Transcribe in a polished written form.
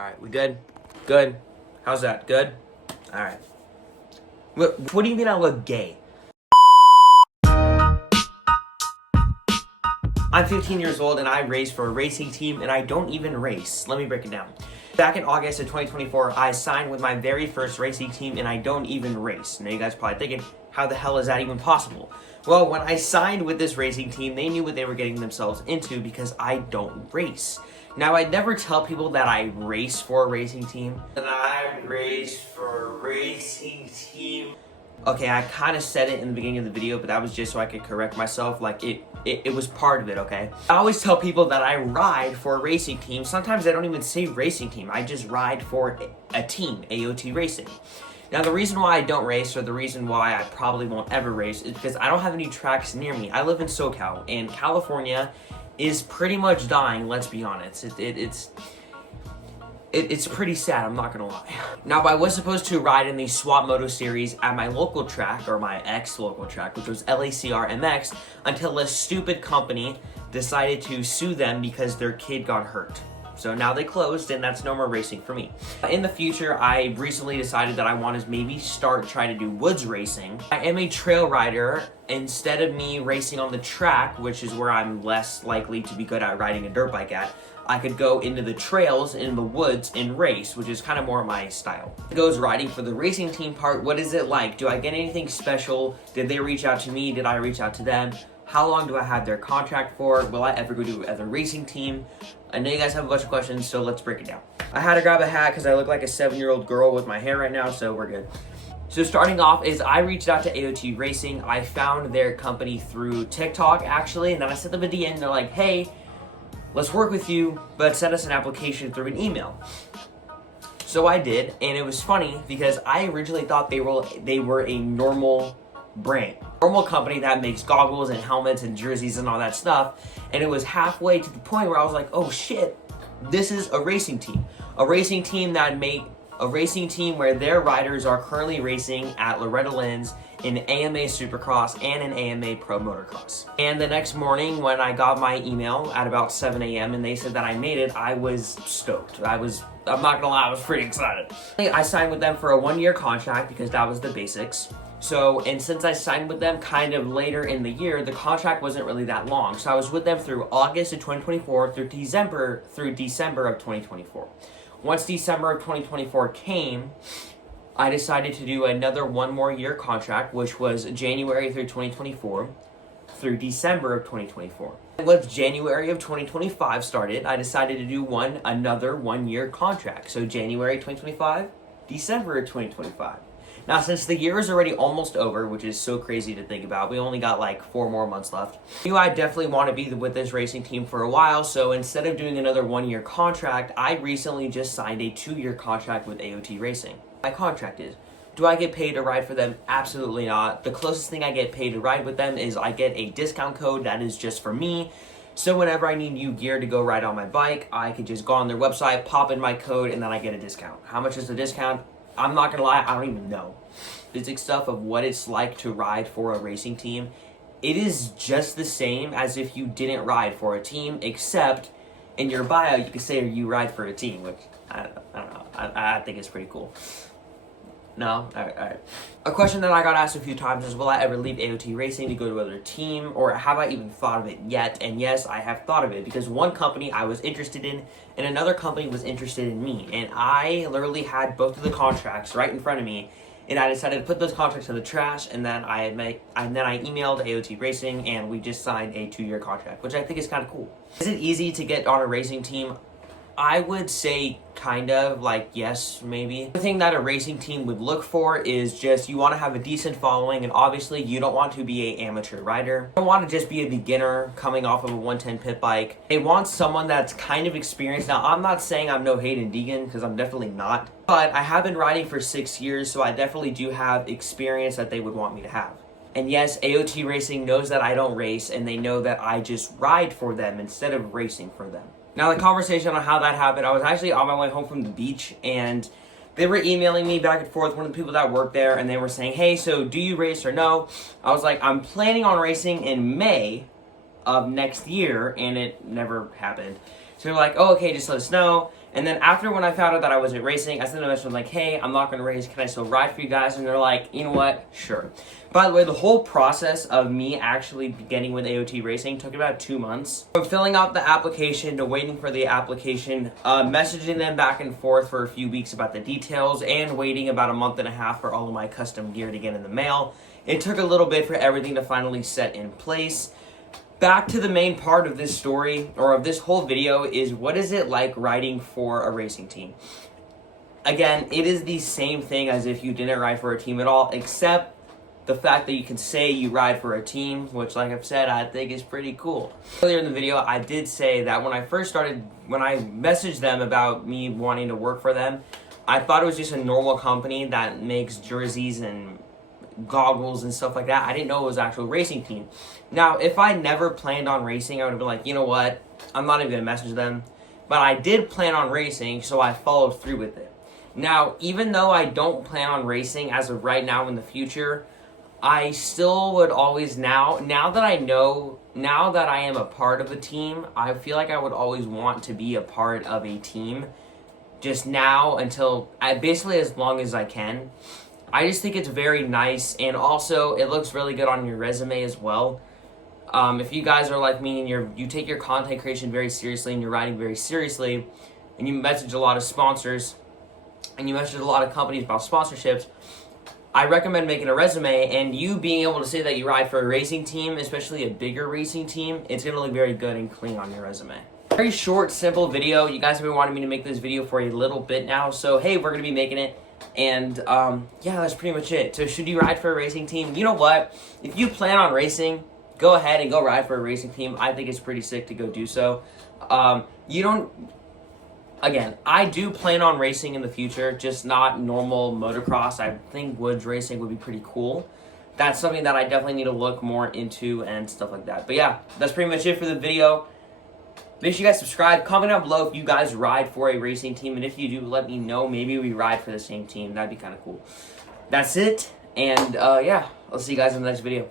Alright, we good? Good. How's that? Good? Alright. What do you mean I look gay? I'm 15 years old and I race for a racing team and I don't even race. Let me break it down. Back in August of 2024, I signed with my very first racing team and I don't even race. Now you guys are probably thinking, how the hell is that even possible? Well, when I signed with this racing team, they knew what they were getting themselves into because I don't race. Now, I'd never tell people that I race for a racing team. And I race for a racing team. Okay, I kind of said it in the beginning of the video, but that was just so I could correct myself. Like, it was part of it, okay? I always tell people that I ride for a racing team. Sometimes I don't even say racing team. I just ride for a team, AOT Racing. Now, the reason why I don't race, or the reason why I probably won't ever race, is because I don't have any tracks near me. I live in SoCal, and California is pretty much dying, let's be honest. It's pretty sad, I'm not gonna lie. Now, I was supposed to ride in the Swap Moto series at my local track, or my ex-local track, which was LACR MX, until a stupid company decided to sue them because their kid got hurt. So now they closed, and that's no more racing for me. In the future, I recently decided that I want to maybe try to do woods racing. I am a trail rider. Instead of me racing on the track, which is where I'm less likely to be good at riding a dirt bike at, I could go into the trails, in the woods, and race, which is kind of more my style. It goes riding for the racing team part. What is it like? Do I get anything special? Did they reach out to me? Did I reach out to them? How long do I have their contract for? Will I ever go do as a racing team? I know you guys have a bunch of questions, so let's break it down. I had to grab a hat because I look like a 7-year-old girl with my hair right now, so we're good. So starting off is I reached out to AOT Racing. I found their company through TikTok, actually, and then I sent them a DM, and they're like, hey, let's work with you, but send us an application through an email. So I did, and it was funny because I originally thought they were a normal brand. Normal company that makes goggles and helmets and jerseys and all that stuff. And it was halfway to the point where I was like, oh shit, this is a racing team. A racing team where their riders are currently racing at Loretta Lynn's in AMA Supercross and an AMA Pro Motocross. And the next morning when I got my email at about 7 a.m. and they said that I made it, I was stoked. I'm not gonna lie, I was pretty excited. I signed with them for a 1-year contract because that was the basics. So, and since I signed with them kind of later in the year, the contract wasn't really that long. So I was with them through August of 2024 through December of 2024. Once December of 2024 came, I decided to do another 1 more year contract, which was January through 2024 through December of 2024. Once January of 2025 started, I decided to do another 1-year contract. So January 2025, December of 2025. Now, since the year is already almost over, which is so crazy to think about, we only got like 4 more months left. I definitely want to be with this racing team for a while, so instead of doing another 1-year contract, I recently just signed a 2-year contract with AOT Racing. My contract is, do I get paid to ride for them? Absolutely not. The closest thing I get paid to ride with them is I get a discount code that is just for me. So whenever I need new gear to go ride on my bike, I could just go on their website, pop in my code, and then I get a discount. How much is the discount? I'm not gonna lie, I don't even know. Basic stuff of what it's like to ride for a racing team. It is just the same as if you didn't ride for a team, except in your bio you can say you ride for a team, which I don't know. I think it's pretty cool. No? Alright. A question that I got asked a few times is, will I ever leave AOT Racing to go to another team, or have I even thought of it yet? And yes, I have thought of it, because one company I was interested in, and another company was interested in me. And I literally had both of the contracts right in front of me, and I decided to put those contracts in the trash, and then I emailed AOT Racing, and we just signed a 2-year contract, which I think is kind of cool. Is it easy to get on a racing team? I would say kind of, like, yes, maybe. The thing that a racing team would look for is just you want to have a decent following, and obviously you don't want to be an amateur rider. You don't want to just be a beginner coming off of a 110 pit bike. They want someone that's kind of experienced. Now, I'm not saying I'm no Hayden Deegan, because I'm definitely not. But I have been riding for 6 years, so I definitely do have experience that they would want me to have. And yes, AOT Racing knows that I don't race, and they know that I just ride for them instead of racing for them. Now, the conversation on how that happened, I was actually on my way home from the beach, and they were emailing me back and forth, one of the people that worked there, and they were saying, hey, so do you race or no? I was like, I'm planning on racing in May of next year, and it never happened. So they're like, oh, okay, just let us know. And then after when I found out that I wasn't racing, I sent a message like, hey, I'm not going to race. Can I still ride for you guys? And they're like, you know what? Sure. By the way, the whole process of me actually beginning with AOT racing took about 2 months. From filling out the application to waiting for the application, messaging them back and forth for a few weeks about the details, and waiting about a month and a half for all of my custom gear to get in the mail. It took a little bit for everything to finally set in place. Back to the main part of this story, or of this whole video, is what is it like riding for a racing team? Again, it is the same thing as if you didn't ride for a team at all, except the fact that you can say you ride for a team, which, like I've said, I think is pretty cool. Earlier in the video, I did say that when I messaged them about me wanting to work for them, I thought it was just a normal company that makes jerseys and goggles and stuff like that. I didn't know it was an actual racing team. Now, if I never planned on racing, I would have been like, you know what, I'm not even gonna message them. But I did plan on racing, so I followed through with it. Now, even though I don't plan on racing as of right now in the future, I still would always now that I am a part of a team, I feel like I would always want to be a part of a team just now until basically as long as I can. I just think it's very nice, and also it looks really good on your resume as well. If you guys are like me and you take your content creation very seriously and you're writing very seriously, and you message a lot of sponsors and you message a lot of companies about sponsorships, I recommend making a resume, and you being able to say that you ride for a racing team, especially a bigger racing team, it's going to look very good and clean on your resume. Very short, simple video. You guys have been wanting me to make this video for a little bit now, so hey, we're going to be making it. And yeah, that's pretty much it. So should you ride for a racing team? You know what? If you plan on racing, go ahead and go ride for a racing team. I think it's pretty sick to go do so. Again, I do plan on racing in the future, just not normal motocross. I think woods racing would be pretty cool. That's something that I definitely need to look more into and stuff like that. But yeah, that's pretty much it for the video. Make sure you guys subscribe. Comment down below if you guys ride for a racing team. And if you do, let me know. Maybe we ride for the same team. That'd be kind of cool. That's it. And yeah, I'll see you guys in the next video.